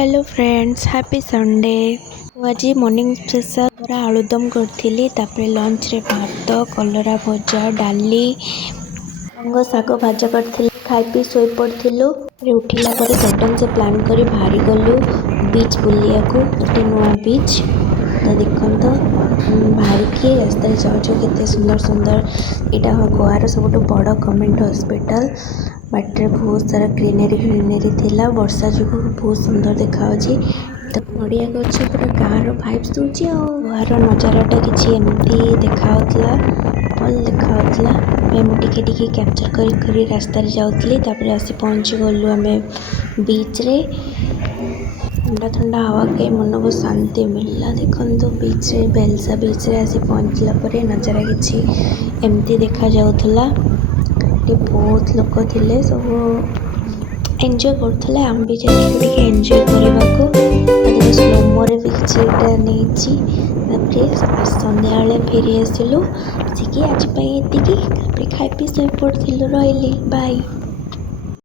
Hello friends happy Sunday. आज morning प्रेसा पूरा आलुदम करथिली तापर लंच रे भात कलरा भजा डाली शाग भाजा करथिली खाई पी सोई पड़थिलु। उठिला पर सडन से प्लान करी भारी गलु बीच बुलिया को गोटे नुआ बीच तो देखत बाहर की रास्ता जाऊँ केते सुंदर सुंदर यहाँ गोवार सब बड़ गवर्नमेंट हॉस्पिटल बाटर बहुत सारा ग्रीनरी थिला वर्षा जो बहुत सुंदर देखा तो नड़िया गछ पूरा गाँव राइब्स दूची गाँव नजाराटा किसी एमती देखा भल देखा मुझे कैप्चर कर रास्तार जाऊली आसी पहुँची गलु आम बीच रे ठंडा ठंडा हवा के मन को शांति मिलला। देखो बीच रे बेलसा बीच रे आसी पहुँचला पर नजारा किसी एमती देखा जाउथला। बहुत लोक थे सब एंजॉय करते आम भी जाइए एंजॉय करने को स्लोमो भी किसीटा नहीं सन्ध्या फेरी आसिलु आज ये खाई पी शोई पड़ू रही बाय।